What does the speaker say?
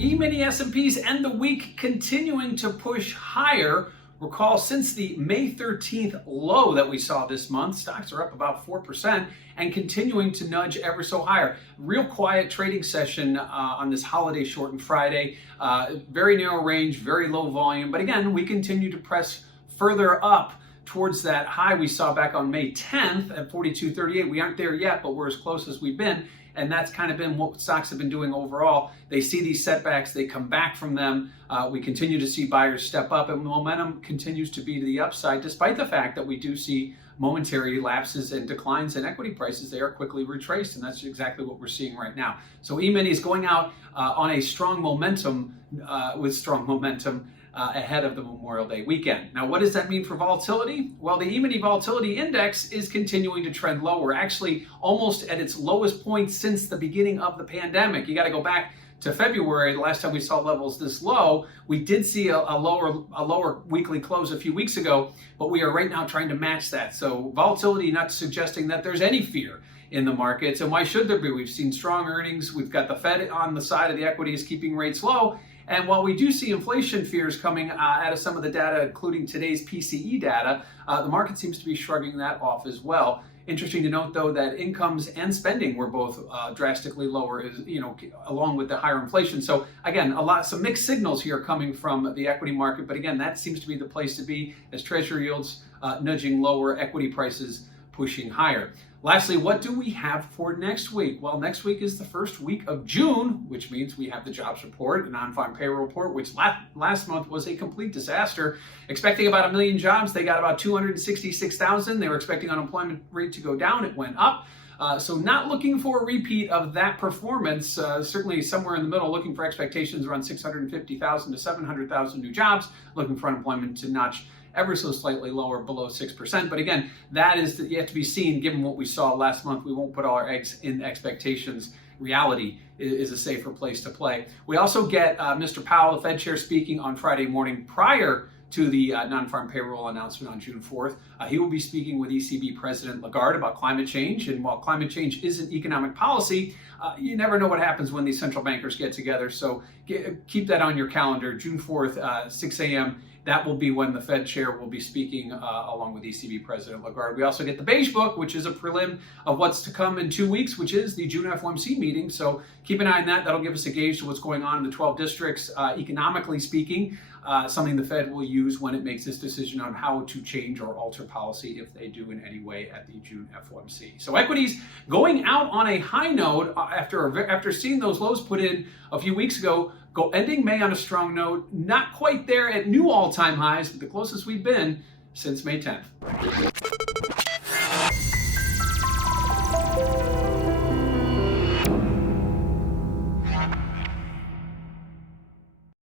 E-mini S&Ps end the week continuing to push higher. Recall, since the May 13th low that we saw this month, stocks are up about 4% and continuing to nudge ever so higher. Real quiet trading session on this holiday shortened Friday. Very narrow range, very low volume. But again, we continue to press further up towards that high we saw back on May 10th at 42.38. We aren't there yet, but we're as close as we've been. And that's kind of been what stocks have been doing overall. They see these setbacks, they come back from them. We continue to see buyers step up, and momentum continues to be to the upside, despite the fact that we do see momentary lapses and declines in equity prices. They are quickly retraced, and that's exactly what we're seeing right now. So E-mini is going out on a strong momentum, ahead of the Memorial Day weekend. Now, what does that mean for volatility? Well, the E-mini volatility index is continuing to trend lower, actually almost at its lowest point since the beginning of the pandemic. You got to go back to February, the last time we saw levels this low. We did see a lower weekly close a few weeks ago, but we are right now trying to match that. So volatility, not suggesting that there's any fear in the markets, and why should there be? We've seen strong earnings. We've got the Fed on the side of the equities keeping rates low. And while we do see inflation fears coming out of some of the data, including today's PCE data, the market seems to be shrugging that off as well. Interesting to note, though, that incomes and spending were both drastically lower, along with the higher inflation. So again, some mixed signals here coming from the equity market. But again, that seems to be the place to be as Treasury yields nudging lower, equity prices pushing higher. Lastly, what do we have for next week? Well, next week is the first week of June, which means we have the jobs report, the non-farm payroll report, which last month was a complete disaster. Expecting about 1 million jobs, they got about 266,000. They were expecting unemployment rate to go down. It went up. So not looking for a repeat of that performance, certainly somewhere in the middle, looking for expectations around 650,000 to 700,000 new jobs, looking for unemployment to notch ever so slightly lower, below 6%. But again, that is yet to be seen given what we saw last month. We won't put all our eggs in expectations. Reality is a safer place to play. We also get Mr. Powell, the Fed chair, speaking on Friday morning prior to the non-farm payroll announcement on June 4th. He will be speaking with ECB President Lagarde about climate change. And while climate change isn't economic policy, you never know what happens when these central bankers get together. So keep that on your calendar. June 4th, 6 a.m. That will be when the Fed chair will be speaking along with ECB President Lagarde. We also get the Beige Book, which is a prelim of what's to come in 2 weeks, which is the June FOMC meeting. So keep an eye on that. That'll give us a gauge to what's going on in the 12 districts, economically speaking, something the Fed will use when it makes this decision on how to change or alter policy, if they do in any way, at the June FOMC. So equities going out on a high note after seeing those lows put in a few weeks ago, ending May on a strong note, not quite there at new all-time highs, but the closest we've been since May 10th.